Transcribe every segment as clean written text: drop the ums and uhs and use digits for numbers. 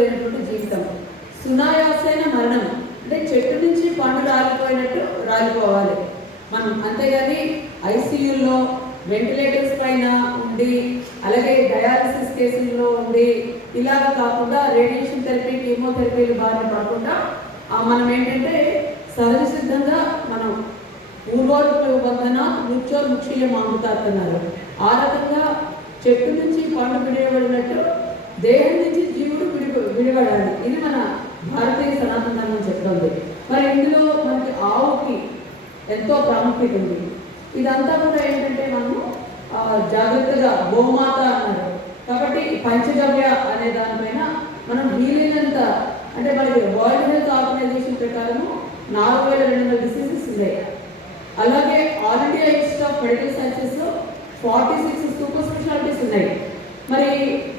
లేనటువంటి జీవితం. సునాయాసైన మరణం అంటే చెట్టు నుంచి పండు రాలిపోయినట్టు రాలిపోవాలి మనం, అంతేగాని ఐసీయూల్లో వెంటిలేటర్స్ పైన ఉండి అలాగే డయాలసిస్ కేసుల్లో ఉండి ఇలాగ కాకుండా రేడియేషన్ థెరపీ కీమోథెరపీలు బారిన పడకుండా మనం ఏంటంటే సహజ సిద్ధంగా మనం పూర్వోత్పన్న ముచ్చో ముఖ్యం మాంగుతారుతున్నారు. ఆ రకంగా చెట్టు నుంచి పండు విడియబడినట్టు దేహం నుంచి జీవుడు విడిపడాలి. ఇది మన భారతీయ సనాతన ధర్మం చెప్తుంది. మరి ఇందులో మనకి ఆవుకి ఎంతో ప్రాముఖ్యత ఉంది. ఇదంతా కూడా ఏంటంటే మనము జాగ్రత్తగా గోమాత అన్నారు కాబట్టి పంచగవ్య అనే దానిపైన మనం వీలైనంత అంటే మనకి వరల్డ్ హెల్త్ ఆర్గనైజేషన్ ప్రకారము 4200 డిసీజెస్ ఉన్నాయి. అలాగే all India institute of medical సైన్సెస్లో 46 సూపర్ స్పెషాలిటీస్ ఉన్నాయి. మరి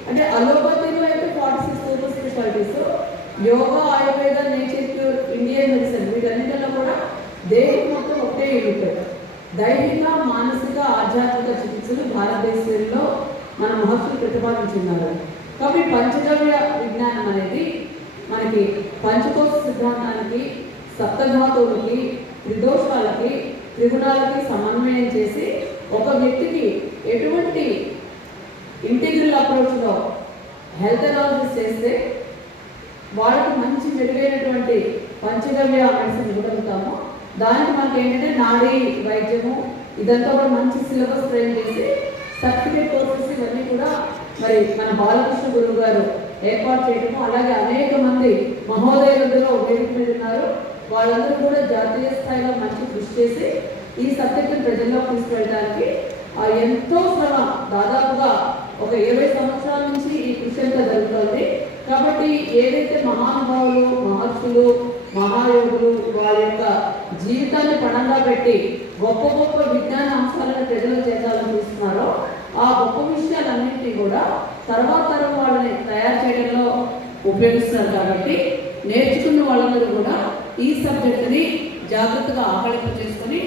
అంటే అలోపతిలో అయితే 46 super specialities, yoga, Ayurveda, nature cure, Indian medicine వీటన్నిటిలో కూడా దేహం మొత్తం ఒకటే యూనిట్. దైహిక, మానసిక, ఆధ్యాత్మిక చికిత్సలు భారతదేశంలో మన మహర్షులు ప్రతిపాదించున్నారు. కాబట్టి పంచగవ్య విజ్ఞానం అనేది మనకి పంచకోశ సిద్ధాంతానికి, సప్తధాతువులకి, త్రిదోషాలకి, త్రిగుణాలకి సమన్వయం చేసి ఒక వ్యక్తికి ఎటువంటి ఇంటిగ్రల్ అప్రోచ్లో హెల్త్ అనాలిసిస్ చేస్తే వాళ్ళకి మంచి మెరుగైనటువంటి పంచగవ్య మెడిసిన్ ఇవ్వగలుగుతాము. దానికి మనకి ఏంటంటే నాడీ వైద్యము ఇదంతా కూడా మంచి సిలబస్ ట్రైన్ చేసి సర్టిఫికేట్ కోర్సెస్ ఇవన్నీ కూడా మరి మన బాలకృష్ణ గురువు గారు ఏర్పాటు చేయడము, అలాగే అనేక మంది మహోదయులందరూ వేదిక మీద ఉన్నారు. వాళ్ళందరూ కూడా జాతీయ స్థాయిలో మంచి కృషి చేసి ఈ సబ్జెక్టును ప్రజల్లోకి తీసుకెళ్ళడానికి ఎంతో శ్రమ, దాదాపుగా ఒక 20 సంవత్సరాల నుంచి ఈ కృషి అంతా జరుగుతుంది. కాబట్టి ఏదైతే మహానుభావులు, మహర్షులు, మహాయోగులు వాళ్ళ యొక్క జీవితాన్ని పణంగా పెట్టి గొప్ప గొప్ప విజ్ఞాన అంశాలను ప్రజలకు చేయాలని చూస్తున్నారో ఆ గొప్ప విషయాలన్నింటినీ కూడా తర్వాత తరం వాళ్ళని తయారు చేయడంలో ఉపయోగిస్తారు. కాబట్టి నేర్చుకున్న వాళ్ళందరూ కూడా ఈ సబ్జెక్టుని జాగ్రత్తగా ఆకలింపు చేసుకొని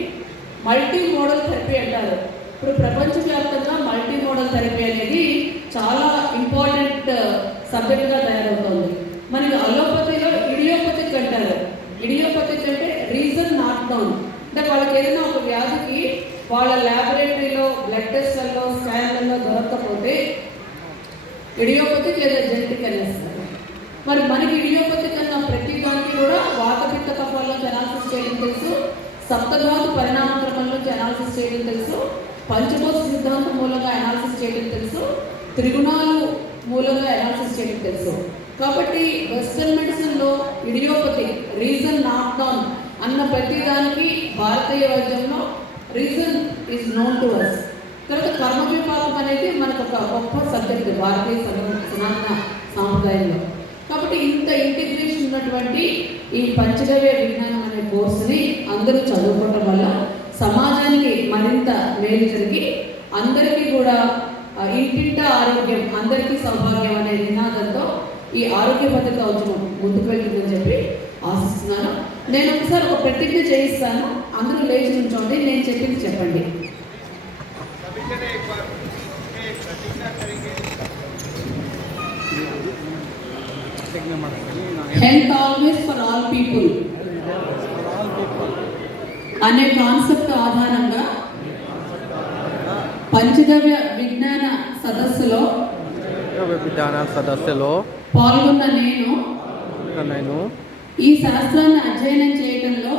మల్టీ మోడల్ థెరపీ అంటారు. ఇప్పుడు ప్రపంచవ్యాప్తంగా మల్టీ మోడల్ థెరపీ అనేది చాలా ఇంపార్టెంట్ సబ్జెక్టుగా తయారవుతుంది. మనకి అలోపతిలో ఇడియోపతిక్ అంటారు. ఇడియోపతిక్ అంటే రీజన్ నాట్ డౌన్, అంటే వాళ్ళకి ఏదైనా ఒక వ్యాధికి వాళ్ళ ల్యాబొరేటరీలో బ్లడ్ టెస్ట్లలో స్కాన్లలో దొరకకపోతే ఇడియోపతిక్ లేదా జెనెటిక్ అనేస్తారు. మరి మనకి ఇడియోపతిక్ అన్న ప్రతి దానికి కూడా వాతపిత్త కఫాల్లోంచి అనాలిసిస్ చేయడం తెలుసు, సప్తధాతు పరిణామ క్రమంలోంచి అనాలిసిస్ చేయడం తెలుసు, పంచకోశ సిద్ధాంతం మూలంగా అనాలిసిస్ చేయడం తెలుసు, త్రిగుణాలు మూలంగా అనాలిసిస్ చేయడం తెలుసు. కాబట్టి వెస్టర్న్ మెడిసిన్లో ఇడియోపతి రీజన్ నాట్ డౌన్ అన్న ప్రతి దానికి భారతీయ వైద్యంలో reason is known to us. తర్వాత కర్మ విభాగం అనేది మనకు ఒక గొప్ప సబ్జెక్ట్ భారతీయ సనాతన సాంప్రదాయంలో. కాబట్టి ఇంత ఇంటిగ్రేషన్ ఉన్నటువంటి ఈ పంచగవ్య విజ్ఞానం అనే కోర్సుని అందరూ చదువుకోవటం వల్ల సమాజానికి మరింత మేలు జరిగి అందరికీ కూడా ఇంటింట ఆరోగ్యం, అందరికీ సౌభాగ్యం అనే నినాదంతో ఈ ఆరోగ్య భద్రత ఉద్యమం ముందుకు వెళ్తుందని చెప్పి ఆశిస్తున్నాను. నేను ఒకసారి ఒక ప్రతిజ్ఞ చేయిస్తాను, అందరూ లేచి నుంచోండి, నేను చెప్పింది చెప్పండి. Health always for all people అనే కాన్సెప్ట్ ఆధారంగా పంచగవ్య విజ్ఞాన సదస్సులో పాల్గొన్న నేను ఈ శాస్త్రాన్ని అధ్యయనం చేయడంలో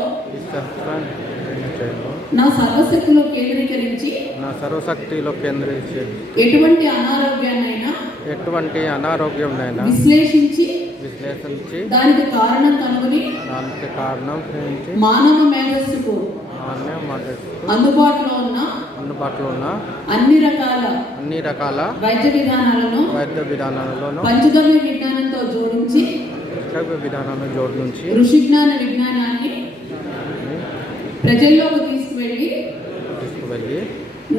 నా సర్వశక్తిలో కేంద్రీకరించి ఎటువంటి అనారోగ్యాన్నైనా విశ్లేషించి దానికి కారణం కనుగొని మానవ మేధస్సుకు అందుబాటులో ఉన్న అన్ని రకాల వైద్య విధానాలను పంచగవ్య విజ్ఞానంతో జోడించి ఋషి జ్ఞాన విజ్ఞానాన్ని ప్రజల్లోకి తీసుకువెళ్ళి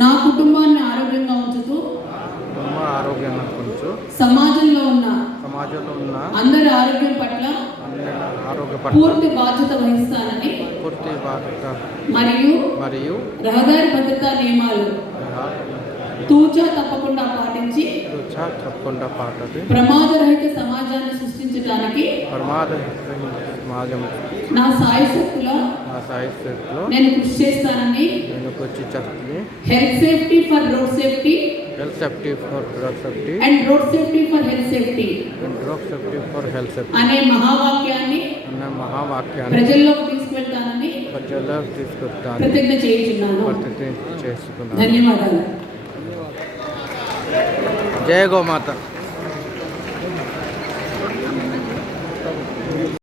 నా కుటుంబాన్ని ఆరోగ్యంగా ఉంచుతూ సమాజంలో ఉన్న అందరి ఆరోగ్యం పట్ల పూర్తి బాధ్యత వహిస్తానని మరియు రహదారి భద్రతా నియమాలు తూచా తప్పకుండా పాటించి ప్రమాదరహిత సమాజాన్ని సృష్టించ నా సాయశక్తుల నేను కృషి చేస్తానని health safety for road safety and road safety for health safety అనే మహావాక్యాన్ని ప్రజల్లోకి తీసుకెళ్తానని ప్రతిజ్ఞ చేయించున్నాను. ధన్యవాదాలు. జై గోమాత.